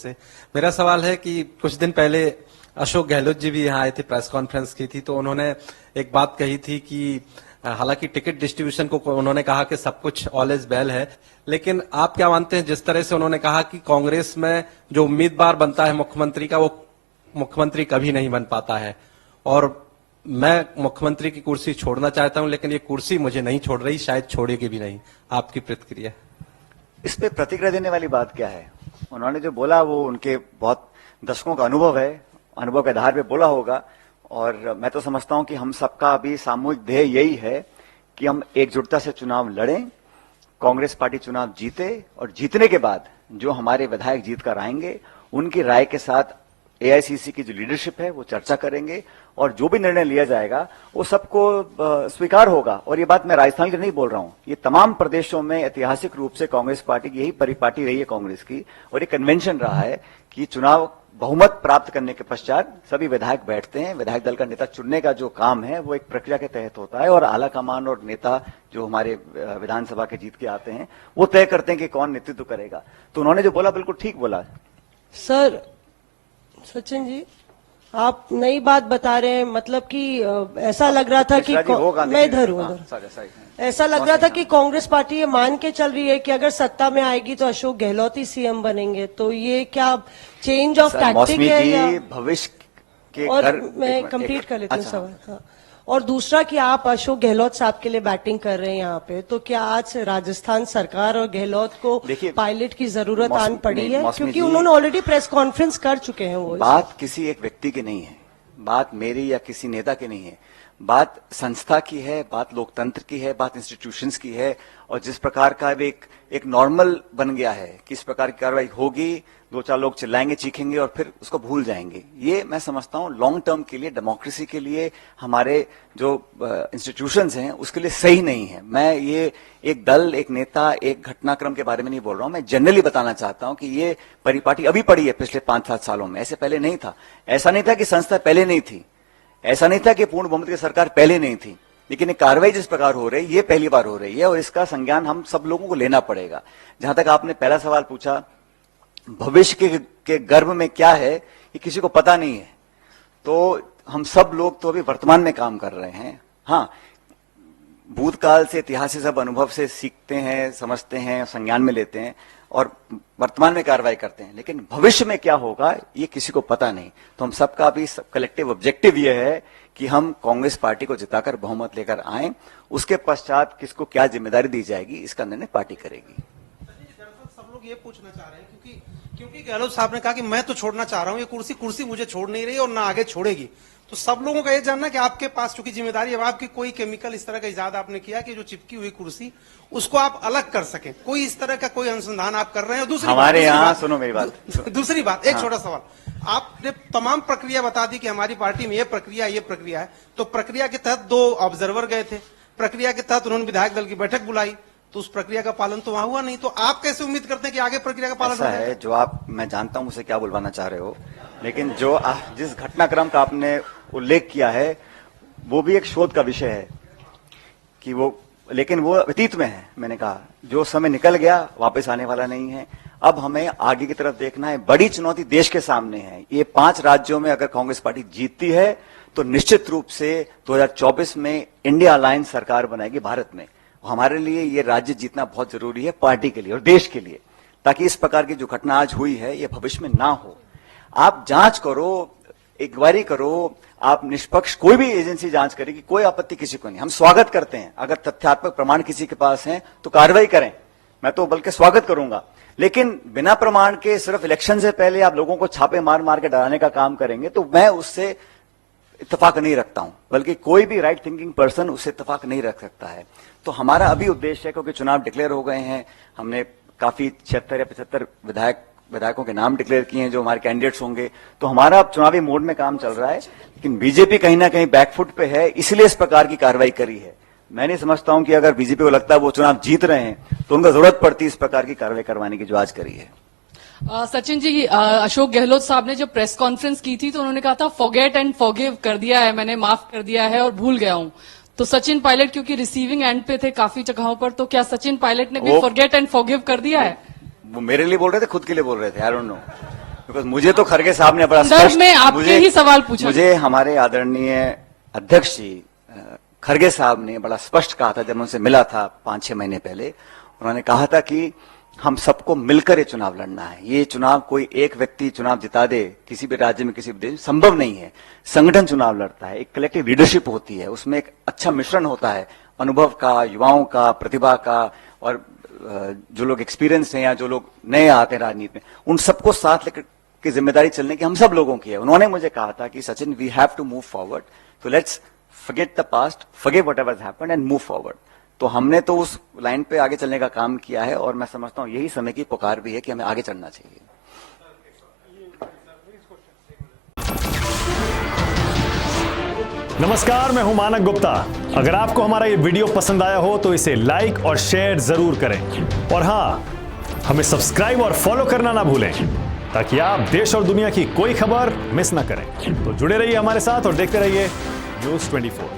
से। मेरा सवाल है कि कुछ दिन पहले अशोक गहलोत जी भी यहाँ आए थे, प्रेस कॉन्फ्रेंस की थी, तो उन्होंने एक बात कही थी कि हालांकि टिकट डिस्ट्रीब्यूशन को उन्होंने कहा कि सब कुछ ऑल इज वेल है, लेकिन आप क्या मानते हैं जिस तरह से उन्होंने कहा कि कांग्रेस में जो उम्मीदवार बनता है मुख्यमंत्री का, वो मुख्यमंत्री कभी नहीं बन पाता है, और मैं मुख्यमंत्री की कुर्सी छोड़ना चाहता हूं लेकिन ये कुर्सी मुझे नहीं छोड़ रही, शायद छोड़ेगी भी नहीं। आपकी प्रतिक्रिया? इस पे प्रतिक्रिया देने वाली बात क्या है? उन्होंने जो बोला वो उनके बहुत दशकों का अनुभव है, अनुभव के आधार पे बोला होगा। और मैं तो समझता हूं कि हम सबका अभी सामूहिक ध्येय यही है कि हम एकजुटता से चुनाव लड़ें, कांग्रेस पार्टी चुनाव जीते, और जीतने के बाद जो हमारे विधायक जीत कर आएंगे उनकी राय के साथ एआईसीसी की जो लीडरशिप है वो चर्चा करेंगे, और जो भी निर्णय लिया जाएगा वो सबको स्वीकार होगा। और ये बात मैं राजस्थान की नहीं बोल रहा हूं, ये तमाम प्रदेशों में ऐतिहासिक रूप से कांग्रेस पार्टी की यही परिपाटी रही है कांग्रेस की, और ये कन्वेंशन रहा है कि चुनाव बहुमत प्राप्त करने के पश्चात सभी विधायक बैठते हैं, विधायक दल का नेता चुनने का जो काम है वो एक प्रक्रिया के तहत होता है, और आला कमान और नेता जो हमारे विधानसभा के जीत के आते हैं वो तय करते हैं कि कौन नेतृत्व करेगा। तो उन्होंने जो बोला बिल्कुल ठीक बोला। सर, सचिन जी, आप नई बात बता रहे हैं, मतलब कि ऐसा लग रहा था कि मैं इधर हूँ, ऐसा लग रहा था कि कांग्रेस पार्टी ये मान के चल रही है कि अगर सत्ता में आएगी तो अशोक गहलोत ही सीएम बनेंगे, तो ये क्या चेंज ऑफ टैक्टिक है या भविष्य के? और मैं कंप्लीट कर लेती हूँ सवाल। हाँ, और दूसरा कि आप अशोक गहलोत साहब के लिए बैटिंग कर रहे हैं यहाँ पे, तो क्या आज राजस्थान सरकार और गहलोत को पायलट की जरूरत आन पड़ी है? क्योंकि उन्होंने ऑलरेडी प्रेस कॉन्फ्रेंस कर चुके हैं। वो बात किसी एक व्यक्ति की नहीं है, बात मेरी या किसी नेता की नहीं है, बात संस्था की है, बात लोकतंत्र की है, बात इंस्टीट्यूशंस की है। और जिस प्रकार का एक नॉर्मल बन गया है कि इस प्रकार की कार्रवाई होगी, दो चार लोग चिल्लाएंगे चीखेंगे और फिर उसको भूल जाएंगे, ये मैं समझता हूं लॉन्ग टर्म के लिए, डेमोक्रेसी के लिए, हमारे जो इंस्टीट्यूशंस हैं उसके लिए सही नहीं है। मैं ये एक दल, एक नेता, एक घटनाक्रम के बारे में नहीं बोल रहा हूं, मैं जनरली बताना चाहता हूं कि ये परिपाटी अभी पड़ी है पिछले 5-7 सालों में, ऐसे पहले नहीं था। ऐसा नहीं था कि संस्था पहले नहीं थी, ऐसा नहीं था कि पूर्ण बहुमत की सरकार पहले नहीं थी, लेकिन ये कार्रवाई जिस प्रकार हो रही है ये पहली बार हो रही है, और इसका संज्ञान हम सब लोगों को लेना पड़ेगा। जहां तक आपने पहला सवाल पूछा, भविष्य के गर्भ में क्या है ये किसी को पता नहीं है, तो हम सब लोग तो अभी वर्तमान में काम कर रहे हैं। हाँ, भूतकाल से, इतिहास से, सब अनुभव से सीखते हैं, समझते हैं, संज्ञान में लेते हैं और वर्तमान में कार्रवाई करते हैं, लेकिन भविष्य में क्या होगा ये किसी को पता नहीं। तो हम सबका भी कलेक्टिव ऑब्जेक्टिव ये है कि हम कांग्रेस पार्टी को जिताकर बहुमत लेकर आए, उसके पश्चात किसको क्या जिम्मेदारी दी जाएगी इसका निर्णय पार्टी करेगी। सब लोग ये पूछना चाह रहे हैं क्योंकि गहलोत साहब ने कहा कि मैं तो छोड़ना चाह रहा हूं, ये कुर्सी मुझे छोड़ नहीं रही और ना आगे छोड़ेगी, तो सब लोगों का ये जानना कि आपके पास चूंकि जिम्मेदारी है, आपकी कोई केमिकल इस तरह का इजाद आपने किया कि जो चिपकी हुई कुर्सी उसको आप अलग कर सकें, कोई इस तरह का कोई अनुसंधान आप कर रहे हैं? दूसरी हमारे यहाँ सुनो मेरी बात, दूसरी बात, एक छोटा सवाल, आपने तमाम प्रक्रिया बता दी कि हमारी पार्टी में ये प्रक्रिया है, तो प्रक्रिया के तहत 2 ऑब्जर्वर गए थे, प्रक्रिया के तहत उन्होंने विधायक दल की बैठक बुलाई, तो उस प्रक्रिया का पालन तो वहां हुआ नहीं, तो आप कैसे उम्मीद करते हैं कि आगे प्रक्रिया का पालन होगा? है जो आप, मैं जानता हूं मुझे क्या बुलवाना चाह रहे हो, लेकिन जो जिस घटनाक्रम का आपने उल्लेख किया है वो भी एक शोध का विषय है कि वो, लेकिन वो अतीत में है। मैंने कहा जो समय निकल गया वापस आने वाला नहीं है, अब हमें आगे की तरफ देखना है। बड़ी चुनौती देश के सामने है, ये 5 राज्यों में अगर कांग्रेस पार्टी जीतती है तो निश्चित रूप से 2024 में इंडिया अलायंस सरकार बनाएगी भारत में। हमारे लिए ये राज्य जीतना बहुत जरूरी है, पार्टी के लिए और देश के लिए, ताकि इस प्रकार की जो घटना आज हुई है ये भविष्य में ना हो। आप जांच करो, इंक्वायरी करो, आप निष्पक्ष, कोई भी एजेंसी जांच करेगी, कोई आपत्ति किसी को नहीं, हम स्वागत करते हैं। अगर तथ्यात्मक प्रमाण किसी के पास हैं तो कार्रवाई करें, मैं तो बल्कि स्वागत करूंगा, लेकिन बिना प्रमाण के सिर्फ इलेक्शन से पहले आप लोगों को छापे मार मार के डराने का काम करेंगे तो मैं उससे इत्तेफाक नहीं रखता हूं, बल्कि कोई भी राइट थिंकिंग पर्सन उससे इत्तेफाक नहीं रख सकता है। तो हमारा अभी उद्देश्य है, क्योंकि चुनाव डिक्लेयर हो गए हैं, हमने काफी 76 या 75 विधायकों के नाम डिक्लेयर किए हैं जो हमारे कैंडिडेट्स होंगे, तो हमारा अब चुनावी मोड में काम चल रहा है। लेकिन बीजेपी कहीं ना कहीं बैकफुट पे है, इसलिए इस प्रकार की कार्रवाई करी है। मैं नहीं समझता हूं कि अगर बीजेपी को लगता है वो चुनाव जीत रहे हैं तो उनको जरूरत पड़ती है इस प्रकार की कार्रवाई करवाने की जो आज करी है। सचिन जी, अशोक गहलोत साहब ने जब प्रेस कॉन्फ्रेंस की थी तो उन्होंने कहा था फॉरगेट एंड फॉरगिव कर दिया है, मैंने माफ कर दिया है और भूल गया हूं। तो सचिन पायलट क्योंकि रिसीविंग एंड पे थे काफी जगहों पर, तो क्या सचिन पायलट ने भी फॉरगेट एंड फॉरगिव कर दिया है? वो मेरे लिए बोल रहे थे, खुद के लिए बोल रहे थे, आई डोंट नो। बिकॉज मुझे तो खड़गे साहब ने बड़ा संदर्भ में आपके ही सवाल पूछा। मुझे हमारे आदरणीय अध्यक्ष जी खड़गे साहब ने बड़ा स्पष्ट कहा था, जब मैं उनसे मिला था 5-6 महीने पहले, उन्होंने कहा था कि हम सबको मिलकर ये चुनाव लड़ना है। ये चुनाव कोई एक व्यक्ति चुनाव जिता दे किसी भी राज्य में, किसी भी देश में, संभव नहीं है। संगठन चुनाव लड़ता है, एक कलेक्टिव लीडरशिप होती है, उसमें एक अच्छा मिश्रण होता है अनुभव का, युवाओं का, प्रतिभा का, और जो लोग एक्सपीरियंस हैं या जो लोग नए आते हैं राजनीति में, उन सबको साथ लेकर की जिम्मेदारी चलने की हम सब लोगों की है। उन्होंने मुझे कहा था कि Sachin, we have to move forward, तो let's forget the past, forget whatever has happened and move forward. तो हमने तो उस लाइन पे आगे चलने का काम किया है, और मैं समझता हूं यही समय की पुकार भी है कि हमें आगे चलना चाहिए। नमस्कार, मैं हूं मानक गुप्ता। अगर आपको हमारा ये वीडियो पसंद आया हो तो इसे लाइक और शेयर जरूर करें, और हां, हमें सब्सक्राइब और फॉलो करना ना भूलें, ताकि आप देश और दुनिया की कोई खबर मिस ना करें। तो जुड़े रहिए हमारे साथ और देखते रहिए News 24।